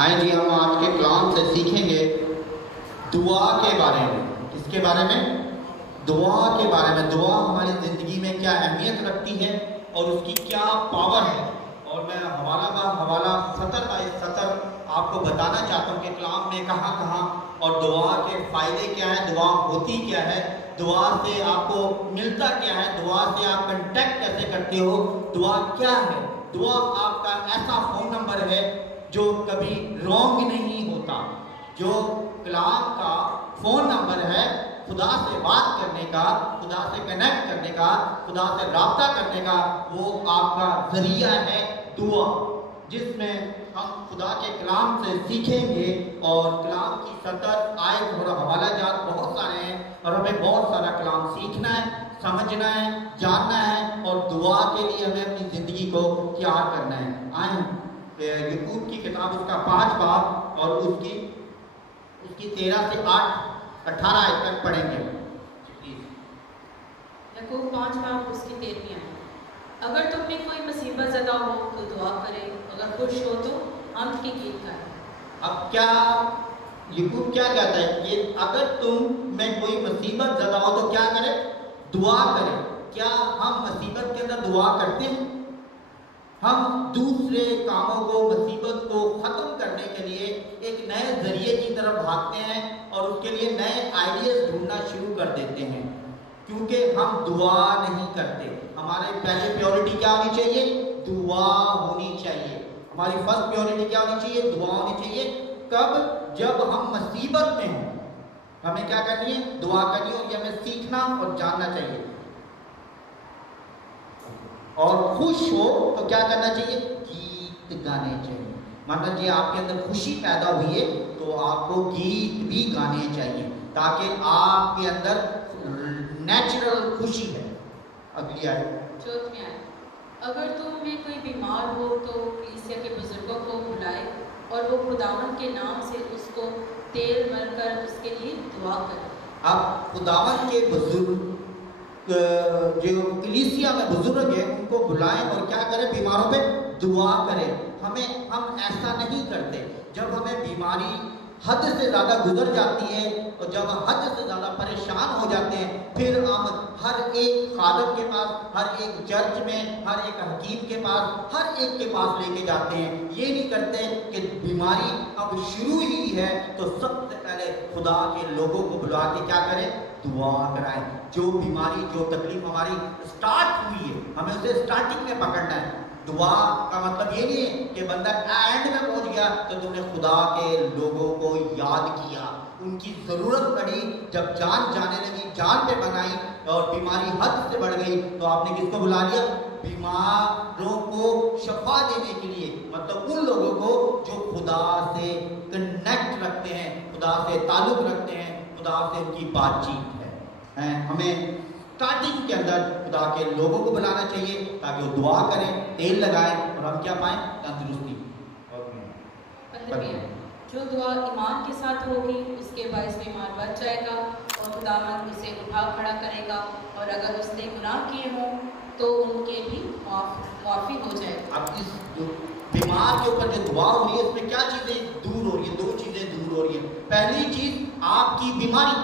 آئیں جی ہم آج کے کلام سے سیکھیں گے دعا کے بارے میں. کس کے بارے میں؟ دعا کے بارے میں. دعا ہماری زندگی میں کیا اہمیت رکھتی ہے اور اس کی کیا پاور ہے. اور میں حوالہ سطر بائی سطر آپ کو بتانا چاہتا ہوں کہ کلام میں کہاں کہاں اور دعا کے فائدے کیا ہیں، دعا ہوتی کیا ہے، دعا سے آپ کو ملتا کیا ہے، دعا سے آپ کنٹیکٹ کیسے کرتے ہو، دعا کیا ہے. دعا آپ کا ایسا فون نمبر ہے جو کبھی رانگ نہیں ہوتا. جو کلام کا فون نمبر ہے خدا سے بات کرنے کا، خدا سے کنیکٹ کرنے کا، خدا سے رابطہ کرنے کا، وہ آپ کا ذریعہ ہے دعا، جس میں ہم خدا کے کلام سے سیکھیں گے. اور کلام کی سطر آیت اور حوالہ جات بہت سارے ہیں اور ہمیں بہت سارا کلام سیکھنا ہے، سمجھنا ہے، جاننا ہے اور دعا کے لیے ہمیں اپنی زندگی کو تیار کرنا ہے. آئیں یعقوب کی کتاب اس کا 5 باب اور اس کی 13 سے 18 آیت تک پڑھیں گے. یعقوب 5 باب اس کی 13 آیت. اگر تم میں کوئی مصیبت زدہ ہو تو دعا کرے، اگر خوش ہو تو حمد کی گیت گائے. اب کیا یعقوب کیا کہتا ہے کہ اگر تم میں کوئی مصیبت زدہ ہو تو کیا کرے؟ دعا کرے. کیا ہم مصیبت کے اندر دعا کرتے ہیں؟ ہم دوسرے کاموں کو، مصیبت کو ختم کرنے کے لیے ایک نئے ذریعے کی طرف بھاگتے ہیں اور اس کے لیے نئے آئیڈیاز ڈھونڈنا شروع کر دیتے ہیں کیونکہ ہم دعا نہیں کرتے. ہمارے پہلے پیورٹی کیا ہونی چاہیے؟ دعا ہونی چاہیے. ہماری فرسٹ پیورٹی کیا ہونی چاہیے؟ دعا ہونی چاہیے. کب؟ جب ہم مصیبت میں ہوں ہمیں کیا کرنی ہے؟ دعا کرنی ہے. اور یہ ہمیں سیکھنا اور جاننا چاہیے. اور خوش ہو تو کیا کرنا چاہیے؟ گیت گانے چاہیے. مانا جی آپ کے اندر خوشی پیدا ہوئی ہے تو آپ کو گیت بھی گانے چاہیے تاکہ آپ کے اندر نیچرل خوشی ہے. اگلی آئے 14 آیت. اگر تم میں کوئی بیمار ہو تو کلیسیا کے بزرگوں کو بلائے اور وہ خداوند کے نام سے اس کو تیل مل کر اس کے لیے دعا کرے. اب خداوند کے بزرگ جو کلیسیا میں بزرگ ہیں ان کو بلائیں اور کیا کریں؟ بیماروں پہ دعا کریں. ہم ایسا نہیں کرتے. جب ہمیں بیماری حد سے زیادہ گزر جاتی ہے اور جب ہم حد سے زیادہ پریشان ہو جاتے ہیں پھر ہم ہر ایک خادم کے پاس، ہر ایک چرچ میں، ہر ایک حکیم کے پاس، ہر ایک کے پاس لے کے جاتے ہیں. یہ نہیں کرتے کہ بیماری اب شروع ہی ہے تو سب سے پہلے خدا کے لوگوں کو بلا کے کیا کریں؟ دعا کرائیں. جو بیماری، جو تکلیف ہماری سٹارٹ ہوئی ہے ہمیں اسے سٹارٹنگ میں پکڑنا ہے. دعا کا مطلب یہ نہیں ہے کہ بندہ اینڈ میں پہنچ گیا تو تم نے خدا کے لوگوں کو یاد کیا، ان کی ضرورت پڑی، جب جان جانے لگی، جان پہ بنائی اور بیماری حد سے بڑھ گئی تو آپ نے کس کو بلا لیا؟ بیماروں کو شفا دینے کے لیے. مطلب ان لوگوں کو جو خدا سے کنیکٹ رکھتے ہیں، خدا سے تعلق رکھتے ہیں، خدا سے ان کی بات چیت ہے. ہمیں سٹارٹنگ کے اندر خدا کے لوگوں کو بلانا چاہیے تاکہ وہ دعا کریں، تیل لگائیں اور ہم کیا پائیں؟ تندرستی. جو دعا ایمان کے ساتھ ہوگی اس کے باعث بیمار بچ جائے گا اور خداوند اسے اٹھا کھڑا کرے گا، اور اگر اس نے گناہ کیے ہوں تو ان کے بھی معافی ہو جائے گا. اب اس بیمار کے اوپر جو دعا ہو رہی ہے اس میں کیا چیزیں دور ہو رہی ہیں؟ 2 چیزیں دور ہو رہی ہیں. پہلی چیز آپ کی بیماری،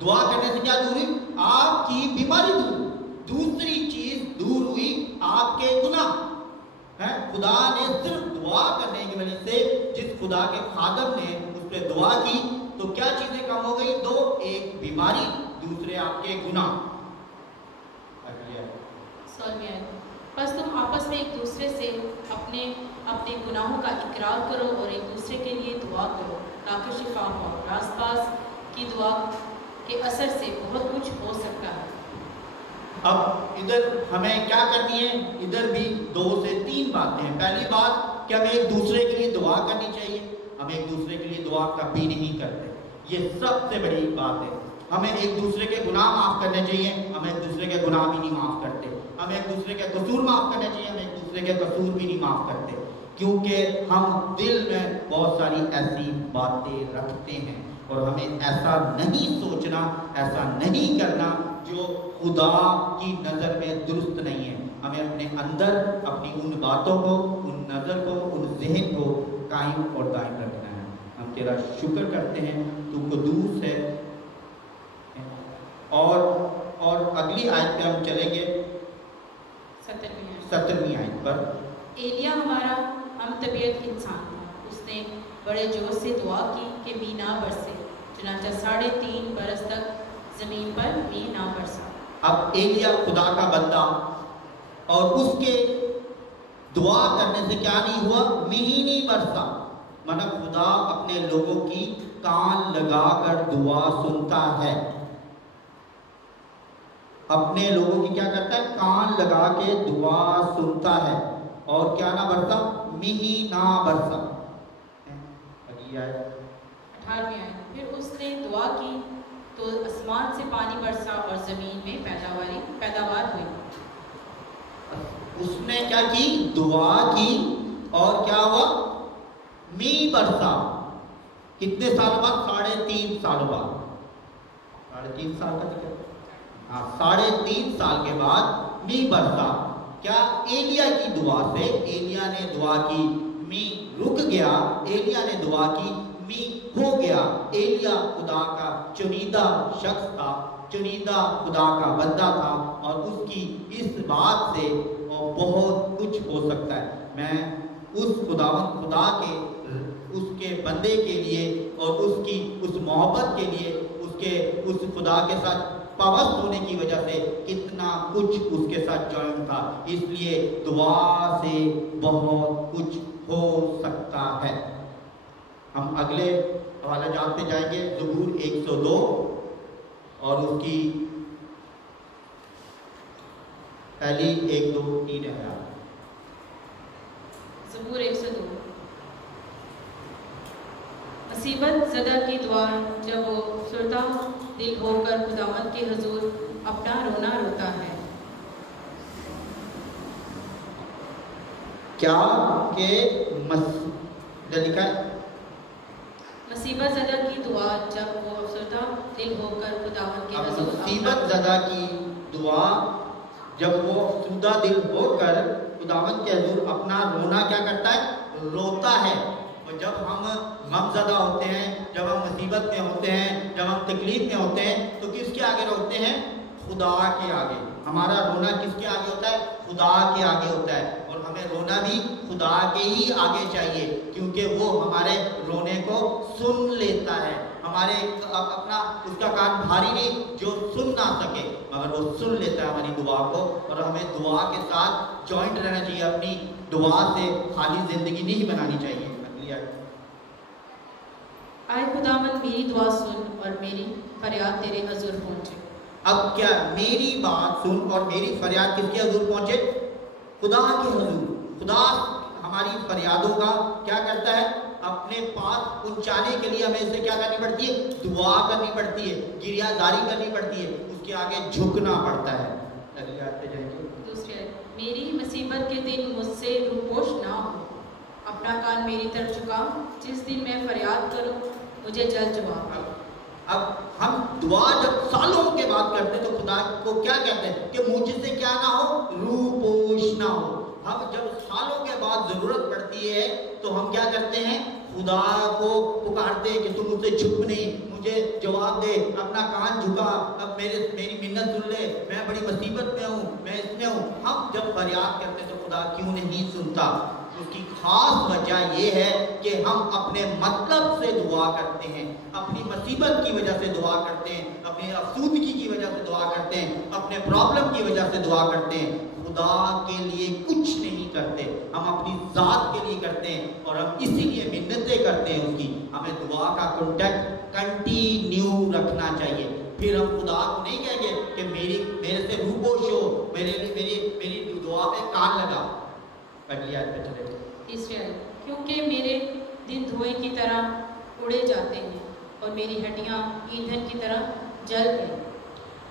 دعا کرنے سے کیا دور ہوئی؟ آپ کی بیماری دور. دوسری چیز دور ہوئی آپ کے گناہ. خدا نے صرف دعا کرنے کی وجہ سے جس خدا کے خادم نے اس پہ دعا کی تو کیا چیزیں کم ہو گئی؟ 2، ایک بیماری، دوسرے آپ کے گناہ. بس تم آپس میں ایک دوسرے سے اپنے گناہوں کا اقرار کرو اور ایک دوسرے کے لیے دعا کرو تاکہ شفا ہو. راست پاس کی دعا کے اثر سے بہت کچھ ہو سکتا ہے. اب ادھر ہمیں کیا کرنی ہے؟ ادھر بھی 2 سے 3 باتیں ہیں. پہلی بات کہ ہمیں ایک دوسرے کے لیے دعا کرنی چاہیے. ہم ایک دوسرے کے لیے دعا کبھی نہیں کرتے. یہ سب سے بڑی بات ہے. ہمیں ایک دوسرے کے گناہ معاف کرنے چاہیے. ہم ایک دوسرے کے گناہ بھی نہیں معاف کرتے. ہمیں ایک دوسرے کے قصور معاف کرنے چاہیے. ہم ایک دوسرے کے قصور بھی نہیں معاف کرتے کیونکہ ہم دل میں بہت ساری ایسی باتیں رکھتے ہیں اور ہمیں ایسا نہیں سوچنا، ایسا نہیں کرنا جو خدا کی نظر میں درست نہیں ہے. ہمیں اپنے اندر اپنی ان باتوں کو، ان نظر کو، ان ذہن کو कायम और दायम रखना है। हम तेरा शुक्र करते हैं, तू कुदूस है। और अगली आयत पे हम चलेंगे, 17वीं आयत पर। एलिया हमारा हम तबीयत इंसान था, उसने बड़े जोर से दुआ की कि मी ना बरसे, चुनांचे 3.5 बरस तक जमीन पर मी ना बरसा। अब एलिया खुदा का बंदा, और उसके दुआ करने से क्या नहीं हुआ? मी ही नहीं बरसा। मतलब खुदा अपने लोगों की कान लगाकर दुआ सुनता है, अपने लोगों की क्या करता है? कान लगा के दुआ सुनता है। और क्या ना बरसा? मी ही ना बरसा। 18वीं आयत, फिर उसने दुआ की तो आसमान से पानी बरसा और जमीन में पैदावार हुई। उसने क्या की? दुआ की, और क्या हुआ? मी बरसा। कितने साल बाद? 3.5 साल बाद। 3.5 साल का जिक्र, हाँ, 3.5 साल के बाद मी बरसा। क्या? एलिया की दुआ से। एलिया ने दुआ की, मी रुक गया। एलिया ने दुआ की, मी हो गया। एलिया खुदा का चुनिंदा शख्स था, चुनिंदा खुदा का बंदा था, और उसकी इस बात से बहुत कुछ हो सकता है। मैं उस खुदा के उसके बंदे के लिए और उसकी उस मोहब्बत के लिए, उसके उस खुदा के साथ पाबंद होने की वजह से कितना कुछ उसके साथ जॉइन था। इसलिए दुआ से बहुत कुछ हो सकता है। हम अगले हवाला जात पे जाएंगे, ज़बूर 102 और उसकी पहली 1, 2, 3 है। ज़बूर 102। मुसीबत ज़दा की दुआ, जब वो सुरता दिल होकर खुदावंद के हुजूर अपना रोना रोता है। क्या के लिखा है? मुसीबत ज़दा की दुआ, जब वो सुरता दिल होकर खुदावंद के हुजूर। मुसीबत ज़दा की दुआ, जब वो सुरता दिल होकर खुदावंद के हुजूर अपना रोना क्या करता है? रोता है। और जब हम गमज़दा होते हैं, जब हम मुसीबत में होते हैं, जब हम तकलीफ में होते हैं, तो किसके आगे रोते हैं? खुदा के आगे। हमारा रोना किसके आगे होता है? खुदा के आगे होता है। और हमें रोना भी खुदा के ही आगे चाहिए, क्योंकि वो हमारे रोने को सुन लेता है। हमारे अपना उसका कान भारी नहीं जो सुन ना सके, मगर वो सुन लेता है हमारी दुआ को। और हमें दुआ के साथ जॉइंट रहना चाहिए, अपनी दुआ से खाली जिंदगी नहीं बनानी चाहिए। आए खुदावंद मेरी दुआ सुन और मेरी फरियाद तेरे हुजूर पहुंचे। अब क्या? मेरी बात सुन और मेरी फरियाद किसके हुजूर पहुंचे? खुदा के हुजूर। खुदा हमारी फरियादों का क्या करता है? अपने पास पहुंचाने के लिए हमें इससे क्या करनी पड़ती है? दुआ करनी पड़ती है, गिरियाजारी करनी पड़ती है, उसके आगे झुकना पड़ता है। दूसरे, मेरी मुसीबत के दिन मुझसे रूपोश ना हो, अपना कान मेरी तरफ झुकाओ, जिस दिन मैं फरियाद करूं मुझे जल्द जवाब। अब हम दुआ जब सालों के बाद करते हैं तो खुदा को क्या कहते हैं कि मुझसे क्या ना हो? रूपोश ना हो। हम जब सालों के बाद जरूरत पड़ती है तो हम क्या करते हैं? खुदा को पुकारते हैं कि तू मुझसे झुक नहीं, मुझे जवाब दे, अपना कान झुका, अब मेरी मिन्नत सुन ले, मैं बड़ी मुसीबत में हूँ, मैं इसमें हूँ। हम जब फरियाद करते हैं तो खुदा क्यों नहीं सुनता? उसकी खास वजह यह है कि हम अपने मतलब से दुआ करते हैं, अपनी मुसीबत की वजह से दुआ करते हैं, अपनी अफसूदगी की वजह से दुआ करते हैं, अपने प्रॉब्लम की वजह से दुआ करते हैं। खुदा के लिए कुछ नहीं करते, हम अपनी ज़ात के लिए करते हैं, और हम इसीलिए मिन्नतें करते हैं उसकी। हमें दुआ का कॉन्टैक्ट कंटिन्यू रखना चाहिए। फिर हम खुदा को नहीं कहेंगे कि मेरे से रूपोश हो, मेरी दुआ पे कान लगा। अगली आयत पे चले। तीसरी आयत, क्योंकि मेरे दिन धुएं की तरह उड़े जाते हैं और मेरी हड्डियां ईंधन की तरह जल गई।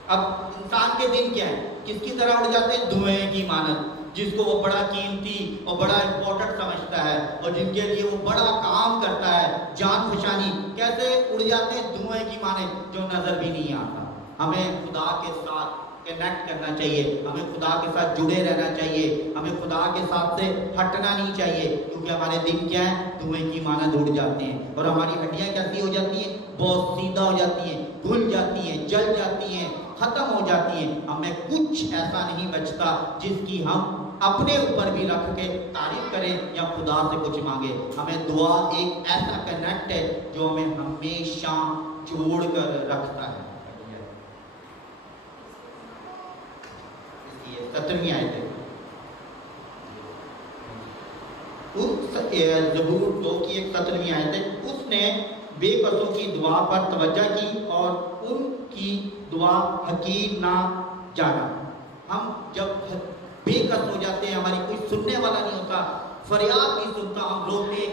अब इंसान के दिन क्या है? किसकी तरह उड़ जाते हैं? धुएं की मानद, जिसको वो बड़ा कीमती और बड़ा इम्पोर्टेंट समझता है और जिनके लिए वो बड़ा काम करता है, जान फशानी। कैसे उड़ जाते हैं? धुएं की मानद, जो नजर भी नहीं आता। हमें खुदा के साथ کنیکٹ کرنا چاہیے، ہمیں خدا کے ساتھ جڑے رہنا چاہیے، ہمیں خدا کے ساتھ سے ہٹنا نہیں چاہیے، کیونکہ ہمارے دن کیا ہے، دھوئیں کی مانند اڑ جاتے ہیں، اور ہماری ہڈیاں کیسی ہو جاتی ہیں، بہت سیدھا ہو جاتی ہیں، دھل جاتی ہیں، جل جاتی ہیں، ختم ہو جاتی ہیں، ہمیں کچھ ایسا نہیں بچتا جس کی ہم اپنے اوپر بھی رکھ کے تعریف کریں یا خدا سے کچھ مانگے۔ ہمیں دعا ایک ایسا کنیکٹ ہے جو ہمیں ہمیشہ جوڑ کر رکھتا ہے۔ اس کی 17ویں آیت ہے، زبور 2 کی 17ویں آیت ہے، اس نے بے بسوں کی دعا پر توجہ کی اور ان کی دعا حقیر نہ جانا۔ ہم جب بے کس ہو جاتے ہیں، ہماری کوئی سننے والا نہیں ہوتا، فریاد نہیں سنتا، ہم روتے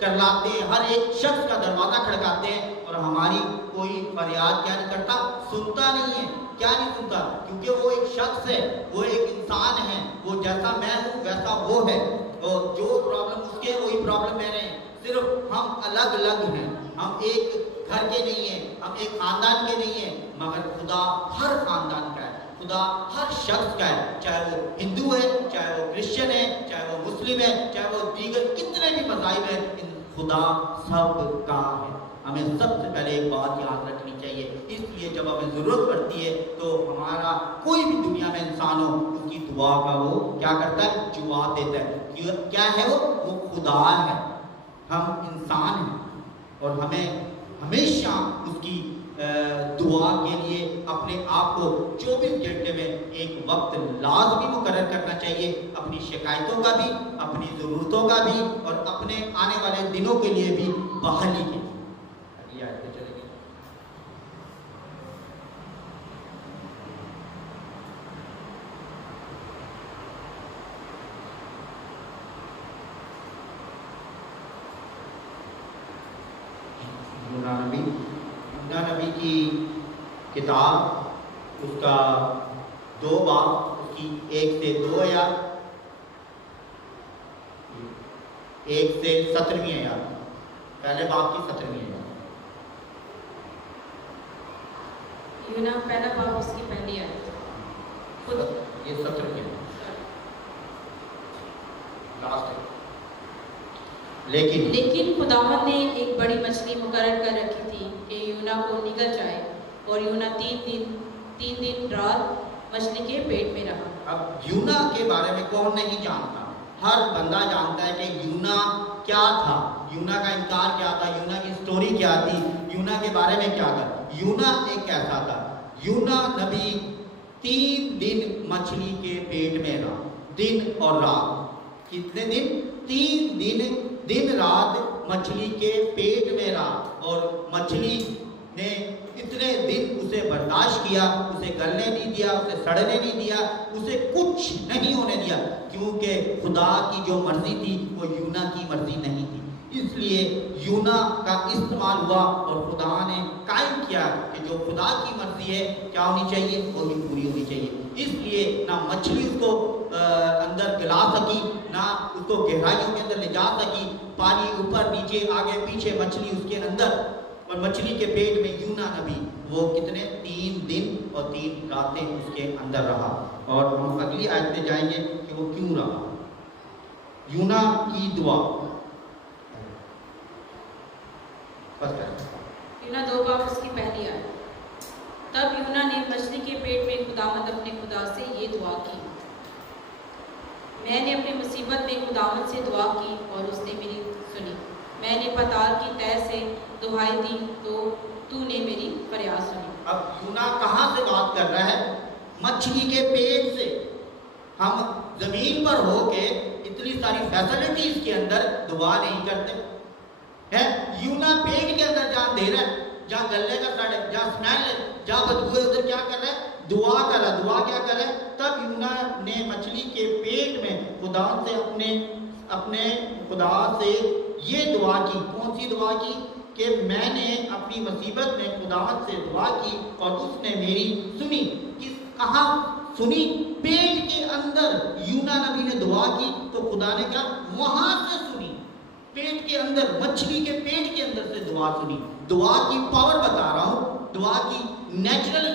کرلاتے ہیں، ہر ایک شخص کا دروازہ کھڑکاتے ہیں اور ہماری کوئی فریاد کیا نہیں کرتا، سنتا نہیں ہے۔ کیا نہیں سنتا؟ کیونکہ وہ ایک شخص ہے، وہ ایک انسان ہے، وہ جیسا میں ہوں ویسا وہ ہے، اور جو پرابلم اس کے وہی پرابلم میرے ہیں، صرف ہم الگ الگ ہیں، ہم ایک گھر کے نہیں ہیں، ہم ایک خاندان کے نہیں ہیں، مگر خدا ہر خاندان کا ہے، خدا ہر شخص کا ہے، چاہے وہ ہندو ہے، چاہے وہ کرسچن ہے، چاہے وہ مسلم ہے، چاہے وہ دیگر کتنے بھی مذاہب ہیں، خدا سب کا ہے۔ ہمیں سب سے پہلے ایک بات یاد رکھنی چاہیے، اس لیے جب ہمیں ضرورت پڑتی ہے تو ہمارا کوئی بھی دنیا میں انسان ہو، اس کی دعا کا وہ کیا کرتا ہے، جواب دیتا ہے۔ کیا ہے وہ خدا ہے، ہم انسان ہیں، اور ہمیں ہمیشہ اس کی دعا کے لیے اپنے آپ کو 24 گھنٹے میں ایک وقت لازمی مقرر کرنا چاہیے، اپنی شکایتوں کا بھی، اپنی ضرورتوں کا بھی، اور اپنے آنے والے دنوں کے لیے بھی بحالی کے۔ یوننا نبی کی کتاب، اس کا 2 باب، اس کی 1 سے 2 آیات، 1 سے 17ویں آیات، پہلے باب کی 17ویں آیات۔ یوننا پہلا باب اس کی پہلی آیت، یہ 17ویں لاسٹ ہے۔ لیکن خداوند نے ایک بڑی مچھلی مقرر کر رکھی تھی کہ یونا کو نگل جائے، اور یونا 3 دن رات مچھلی کے پیٹ میں رہا۔ اب یونا کے بارے میں کون نہیں جانتا؟ ہر بندہ جانتا ہے کہ یونا کیا تھا، یونا کا انکار کیا تھا، یونا کی سٹوری کیا تھی، یونا کے بارے میں کیا تھا۔ یونا ایک کیسا تھا؟ یونا نبی 3 دن مچھلی کے پیٹ میں رہا، دن اور رات۔ کتنے دن؟ 3 دن رات مچھلی کے پیٹ میں رہا، اور مچھلی نے اتنے دن اسے برداشت کیا، اسے گلنے نہیں دیا، اسے سڑنے نہیں دیا، اسے کچھ نہیں ہونے دیا، کیونکہ خدا کی جو مرضی تھی وہ یونا کی مرضی نہیں تھی۔ اس لیے یونا کا استعمال ہوا، اور خدا نے قائم کیا کہ جو خدا کی مرضی ہے کیا ہونی چاہیے، وہی پوری ہونی چاہیے۔ اس لیے نہ مچھلی اس کو اندر گلا سکی، نہ اس کو گہرائیوں کے اندر لے جا سکی، پانی اوپر نیچے آگے پیچھے مچھلی اس کے اندر، اور مچھلی کے پیٹ میں یونا نبی وہ کتنے 3 دن اور 3 راتیں اس کے اندر رہا۔ اور ہم اگلی آیت میں جائیں گے کہ وہ کیوں رہا۔ یونا کی دعا، یونا 2 باب اس کی پہلی آیت۔ تب یونا نے مچھلی کے پیٹ میں خداوند اپنے خدا سے یہ دعا کی، میں نے اپنی مصیبت میں خداوند سے دعا کی اور اس نے میری سنی، میں نے پتال کی تہہ سے دہائی دی تو نے میری فریاد سنی۔ اب یونا کہاں سے بات کر رہا ہے؟ مچھلی کے پیٹ سے۔ ہم زمین پر ہو کے اتنی ساری فیسلٹیز کے اندر دعا نہیں کرتے ہیں۔ یونا پیٹ کے اندر جان دے رہا ہے، جہاں گلے کا سڑ ہے، جہاں اسمیل ہے، جہاں بدبو ہے، ادھر کیا کر رہا ہے؟ دعا کر رہا ہے۔ دعا کیا کر رہا ہے؟ تب یونا نے مچھلی کے پیٹ میں خدا سے اپنے خدا سے یہ دعا کی۔ کون سی دعا کی؟ کہ میں نے اپنی مصیبت میں خداوند سے دعا کی اور اس نے میری سنی۔ کہاں سنی؟ پیٹ کے اندر یونا نبی نے دعا کی تو خدا نے کیا؟ وہاں سے سنی، پیٹ کے اندر، مچھلی کے پیٹ کے اندر سے دعا سنی۔ دعا کی پاور بتا رہا ہوں، دعا کی نیچرل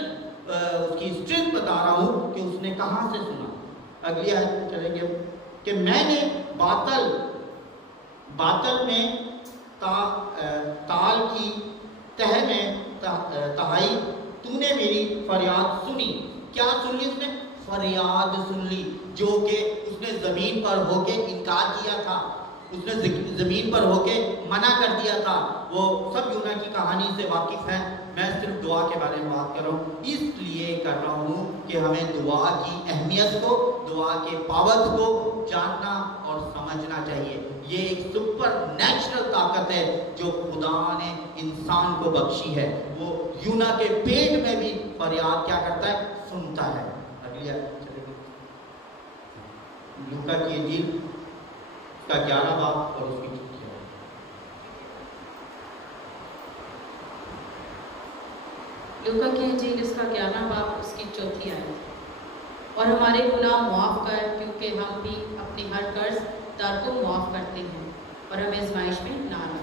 उसकी स्ट्रेंथ बता रहा हूँ कि उसने कहाँ से सुना। अगली आयत में चलेंगे कि मैंने बातल में ताल की तह में तहाई, तूने मेरी फरियाद सुनी। क्या सुन ली उसने? फरियाद सुन ली, जो कि उसने ज़मीन पर होके इनकार किया था, उसने ज़मीन पर होके मना कर दिया था। वो सब यूना की कहानी से वाकिफ़ हैं। मैं सिर्फ दुआ के बारे में बात कर रहा हूँ, इसलिए कर रहा हूँ कि हमें दुआ की अहमियत को, दुआ के पावर्स को जानना और समझना चाहिए। ये एक सुपर नेचुरल ताकत है जो खुदा ने इंसान को बख्शी है। वो यूना के पेट में भी फरियाद क्या करता है? सुनता है। अगली चलेगी लूका की इंजील का 11 बाब और उसकी लूका की इंजील इसका 11 बाब उसकी 4 आयत। और हमारे गुनाह मुआफ़ कर, क्योंकि हम भी अपने हर कर्जदार को मुआफ़ करते हैं, और हमें आज़माइश में ना लाना।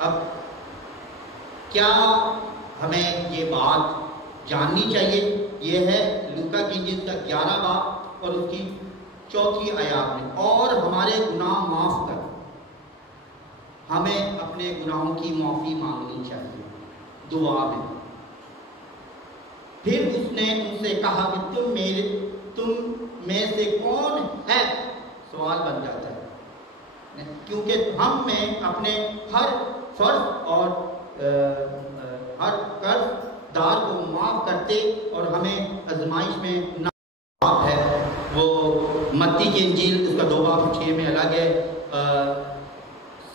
अब क्या हमें ये बात जाननी चाहिए? ये है लूका की इंजील का 11 बाब और उसकी 4 आयत में, और हमारे गुनाह माफ़ कर। हमें अपने गुनाहों की माफ़ी मांगनी चाहिए दुआ में। फिर उसने उनसे कहा कि तुम में से कौन है? सवाल बन जाता है, क्योंकि हम में अपने हर फर्ज और हर कर्जदार को माफ़ करते और हमें आजमाइश में ना है। वो मत्ती की इंजील उसका 2 बाब 6 में अलग है,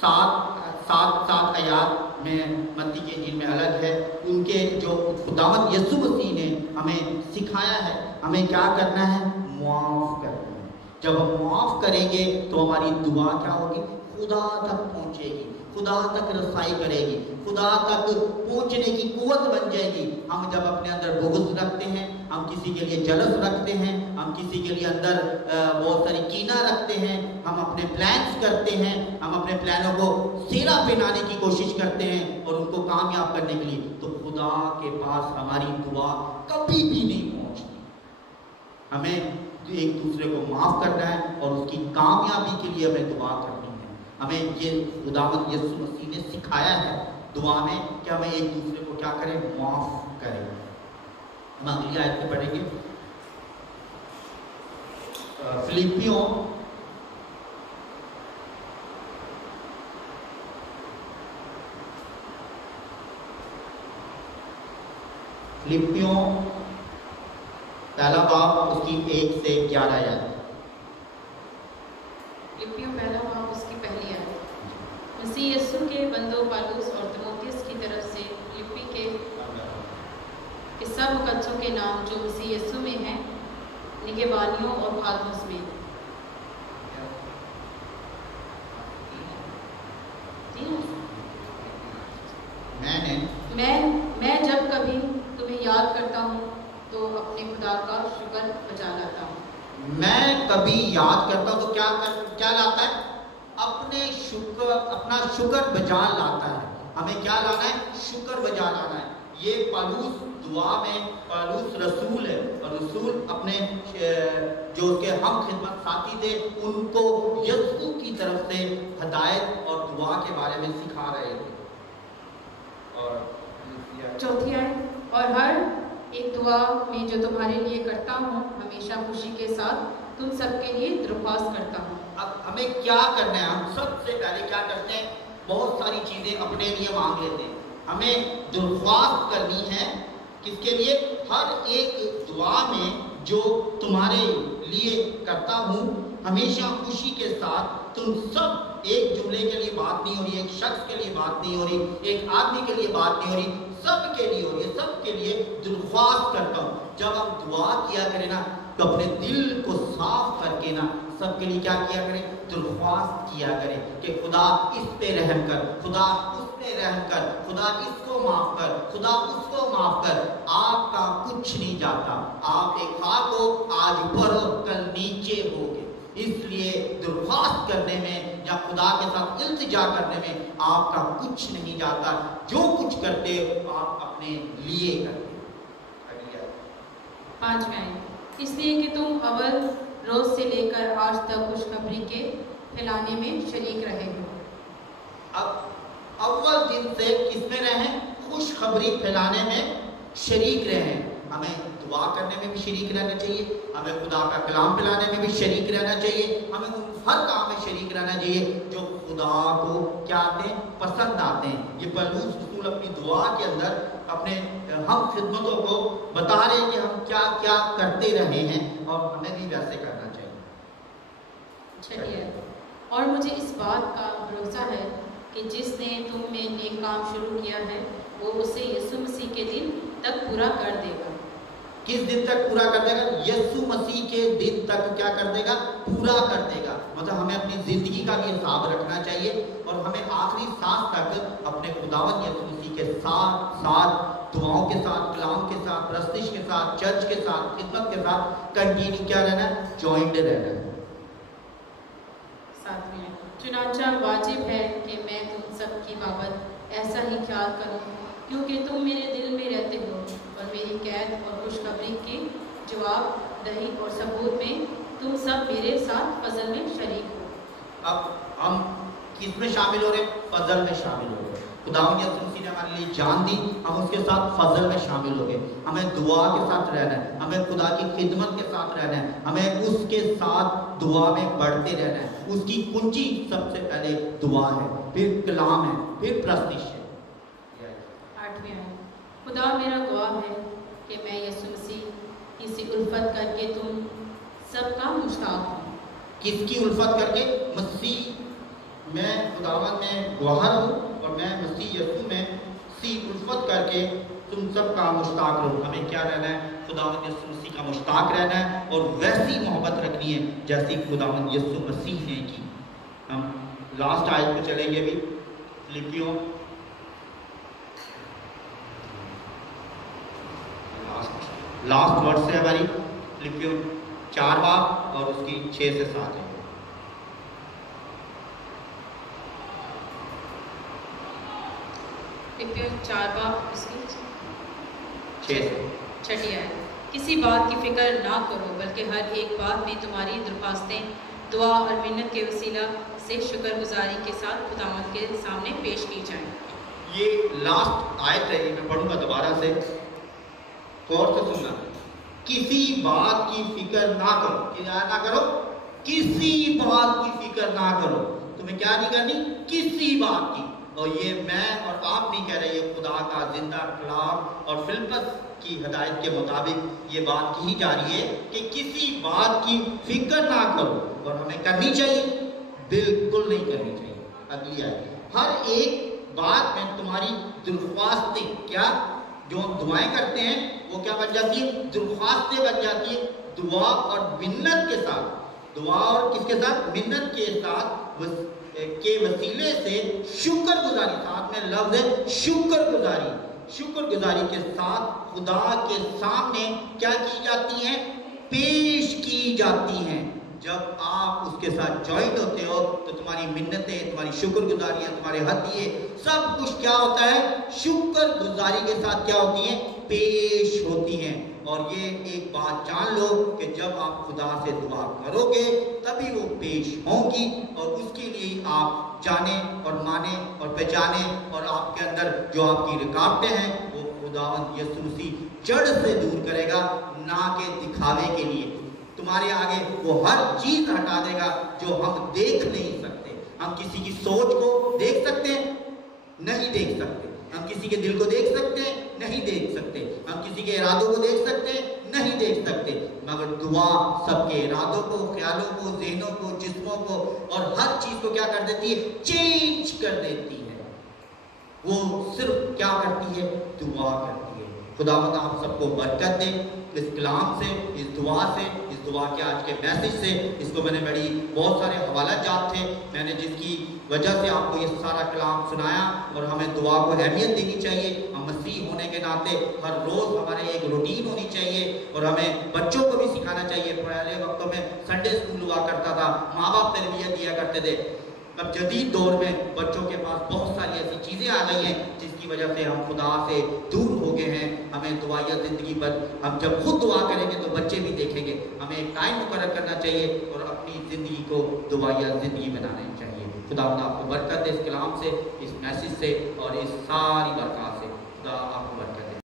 7 आयत में मत्ती की इंजील में अलग है। उनके जो खुदावंद यीशु मसीह ने हमें सिखाया है, हमें क्या करना है? मुआफ़ करना है। जब हम मुआफ़ करेंगे तो हमारी दुआ क्या होगी? खुदा तक पहुँचेगी, खुदा तक रसाई करेगी, खुदा तक पहुँचने की कुव्वत बन जाएगी। हम जब अपने अंदर बुग़्ज़ रखते हैं, हम किसी के लिए जलस रखते हैं, हम किसी के लिए अंदर बहुत सारी कीना रखते हैं, हम अपने प्लान्स करते हैं, हम अपने प्लानों को सिरा पहनाने की कोशिश करते हैं और उनको कामयाब करने के लिए, तो खुदा के पास हमारी दुआ कभी भी नहीं पहुँचती। हमें एक दूसरे को माफ़ करना है और उसकी कामयाबी के लिए हमें दुआ करनी है। हमें ये खुदावंद यीशु मसीह ने सिखाया है दुआ में कि हमें एक दूसरे को क्या करें? माफ़ करें। हम अगली आयत में पढ़ेंगे, फिलिपियों पहला बाब उसकी 1 से 11 आयत। फिलिपियों पहला बाब उसकी पहली आयत। मसीह यीशु के बंदो पौलुस और तीमुथियुस की तरफ से फिलिप्पी के सब मुकद्दसों के नाम जो मसीह यीशु में हैं, निगहबानियों और खादमों में। मैं जब कभी तुम्हें याद करता हूँ तो अपने खुदा का शुक्र बजा लाता हूँ। मैं कभी याद करता हूँ तो क्या लाता है? अपना शुक्र बजा लाता है। हमें क्या लाना है? शुक्र बजा लाना है। ये पौलुस दुआ में, पौलुस रसूल है और रसूल अपने जो उसके हम खिदमत साथी थे उनको यीशु की तरफ से हदायत और दुआ के बारे में सिखा रहे थे। और 4 आयत, और हर एक दुआ में जो तुम्हारे लिए करता हूँ हमेशा खुशी के साथ तुम सबके लिए दरख्वास्त करता हूँ। अब हमें क्या करना है? हम सबसे पहले क्या करते हैं? बहुत सारी चीज़ें अपने लिए मांग लेते हैं। हमें दरख्वास्त करनी है किसके लिए? हर एक दुआ में जो तुम्हारे लिए करता हूँ हमेशा खुशी के साथ तुम सब, एक जुमले के लिए बात नहीं हो रही, एक शख्स के लिए बात नहीं हो रही, एक आदमी के लिए बात नहीं हो रही, सब के लिए हो रही है, सब के लिए दरख्वास्त करता हूँ। जब हम दुआ किया करें ना तो अपने दिल को साफ करके ना सबके लिए क्या किया करें? दरख्वास्त किया करें कि खुदा इस पे रहम कर, खुदा उस पे रहम कर, खुदा इसको माफ कर, खुदा उसको माफ कर। आपका कुछ नहीं जाता, आप एक खाक हो, आज ऊपर हो कल नीचे होगे। इसलिए दरख्वास्त करने में या खुदा के साथ इल्तिजा करने में आपका कुछ नहीं जाता। जो कुछ करते आप अपने लिए करते। 5वें आयत, इसलिए कि तुम अव्वल रोज से लेकर आज तक खुशखबरी के फैलाने में शरीक रहे हो। अब अव्वल दिन से किसमें रहे? खुशखबरी फैलाने में शरीक रहे। हमें दुआ करने में भी शरीक रहना चाहिए, हमें खुदा का कलाम फैलाने में भी शरीक रहना चाहिए, हमें उन हर काम में शरीक रहना चाहिए जो खुदा को क्या आते हैं, पसंद आते हैं। ये पौलुस रसूल अपनी दुआ के अंदर अपने हम खिदमतों को बता रहे हैं कि हम क्या क्या करते रहे हैं और हमें भी वैसे करना चाहिए। चलिए, और मुझे इस बात का भरोसा है कि जिसने तुम में नेक काम शुरू किया है वो उसे यीशु मसीह के दिन तक पूरा कर देगा। किस दिन तक पूरा कर देगा? यीशु मसीह के दिन तक क्या कर देगा? पूरा कर देगा। मतलब हमें अपनी जिंदगी का भी हिसाब रखना चाहिए और हमें आखिरी सांस तक अपने खुदावंद यीशु मसीह के साथ साथ दुआओं के साथ, कलाम के साथ, प्रस्तिश के साथ, चर्च के साथ, खिदमत के साथ कंटिन्यू क्या रहना है? जॉइंट रहना है। साथ में चुनांचा वाजिब है कि मैं तुम सब की बाबत ऐसा ही ख्याल करूं, क्योंकि तुम मेरे दिल में रहते हो और मेरी कैद और खुशखबरी के जवाब दही और सबूत में तुम सब मेरे साथ फजल में शरीक हो। अब हम किस में शामिल हो रहे? फजल में शामिल हो रहे। खुदावंद यीशु मसीह ने हमारे लिए जान दी, हम उसके साथ फजल में शामिल हो गए। हमें दुआ के साथ रहना है, हमें खुदा की खिदमत के साथ रहना है, हमें उसके साथ दुआ में बढ़ते रहना है। उसकी कुंजी सबसे पहले दुआ है, फिर कलाम है, फिर प्रस्तिश है। 8वें आयत, खुदा मेरा गवाह है कि मैं यीशु मसीह की सी उल्फत करके तुम सबका मुश्ताक हूँ। किसकी उल्फत करके? मसीह, मैं खुदावंद में गवाह हूँ और मैं मसीह यीशु में सी उल्फत करके तुम सबका मुश्ताक रहूँ। हमें क्या रहना है? खुदावंद यीशु मसीह का मुश्ताक रहना है और वैसी मोहब्बत रखनी है जैसी खुदावंद यीशु मसीह ने की। हम लास्ट आयत पे चलेंगे अभी, फिलिपियों लास्ट वर्ड से हमारी फिलिपियों 4 बाब और उसकी 6 से 7 है। फिलिपियों 4 बाब उसकी 6 से 6 आयत, किसी बात की फिक्र ना करो बल्कि हर एक बात में तुम्हारी दरख्वास्तें दुआ और मिन्नत के वसीला से शुक्रगुजारी के साथ खुदावंद के सामने पेश की जाएं। ये लास्ट आयत है, मैं पढ़ूंगा दोबारा से, गौर से सुनना। किसी बात की फिक्र ना करो, क्या ना करो? किसी बात की फिक्र ना करो। तुम्हें क्या नहीं करनी? किसी बात की। और ये मैं और आप नहीं कह रहे, ये खुदा का जिंदा कलाम और फिलिप्पस की हिदायत के मुताबिक ये बात कही जा रही है कि किसी बात की फिक्र ना करो। और हमें करनी चाहिए? बिल्कुल नहीं करनी चाहिए। अगली आयत, हर एक बात में तुम्हारी दरख्वास्तें, क्या जो हम दुआएं करते हैं वो क्या बन जाती है? दरख्वास्तें बन जाती है। दुआ और मिन्नत के साथ, दुआ और किसके साथ? मिन्नत के साथ के वसीले से शुक्रगुजारी, साथ में लफ्ज है शुक्रगुजारी, शुक्रगुजारी के साथ खुदा के सामने क्या की जाती है? पेश की जाती हैं। जब आप उसके साथ ज्वाइंट होते हो तो तुम्हारी मिन्नतें, तुम्हारी शुक्रगुजारियां, तुम्हारे हदिये, सब कुछ क्या होता है? शुक्रगुजारी के साथ क्या होती है? पेश होती हैं। और ये एक बात जान लो कि जब आप खुदा से दुआ करोगे तभी वो पेश होंगी और उसके लिए आप जाने और माने और पहचाने और आपके अंदर जो आपकी रुकावटें हैं वो खुदावंद यीशु मसीह जड़ से दूर करेगा, ना के दिखावे के लिए। तुम्हारे आगे वो हर चीज हटा देगा जो हम देख नहीं सकते। हम किसी की सोच को देख सकते हैं? नहीं देख सकते। हम किसी के दिल को देख सकते हैं? नहीं देख सकते। हम किसी के इरादों को देख सकते हैं? नहीं देख सकते। मगर दुआ सबके इरादों को, ख्यालों को, ज़हनों को, जिस्मों को और हर चीज को क्या कर देती है? चेंज कर देती है। वो सिर्फ क्या करती है? दुआ करती है। खुदावंद आप सबको बरकत दे इस कलाम से, इस दुआ से, इस दुआ के आज के मैसेज से। इसको मैंने बड़ी बहुत सारे हवाला जात थे, मैंने जिसकी वजह से आपको ये सारा कलाम सुनाया। और हमें दुआ को अहमियत देनी चाहिए। हम मसीह होने के नाते हर रोज़ हमारे एक रूटीन होनी चाहिए और हमें बच्चों को भी सिखाना चाहिए। पहले वक्तों में संडे स्कूल हुआ करता था, माँ बाप तरबियत दिया करते थे, अब जदीद दौर में बच्चों के पास बहुत सारी ऐसी चीज़ें आ गई हैं जिसकी वजह से हम खुदा से दूर हो गए हैं। हमें दुआया ज़िंदगी पर हम जब खुद दुआ करेंगे तो बच्चे भी देखेंगे। हमें एक टाइम मुकर्रर करना चाहिए और अपनी ज़िंदगी को दुआया ज़िंदगी बनानी चाहिए। खुदा आपको बरकत दे इस कलाम से, इस मैसेज से और इस सारी बरकत